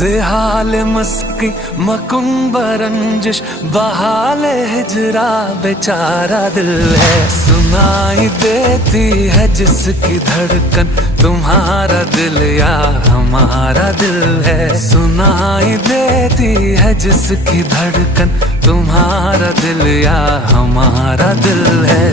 जिहाल मस्की मकुम्ब रंजिश बहाल हिजरा बेचारा दिल है। सुनाई देती है जिसकी धड़कन तुम्हारा दिल या हमारा दिल है। सुनाई देती है जिसकी धड़कन तुम्हारा दिल या हमारा दिल है।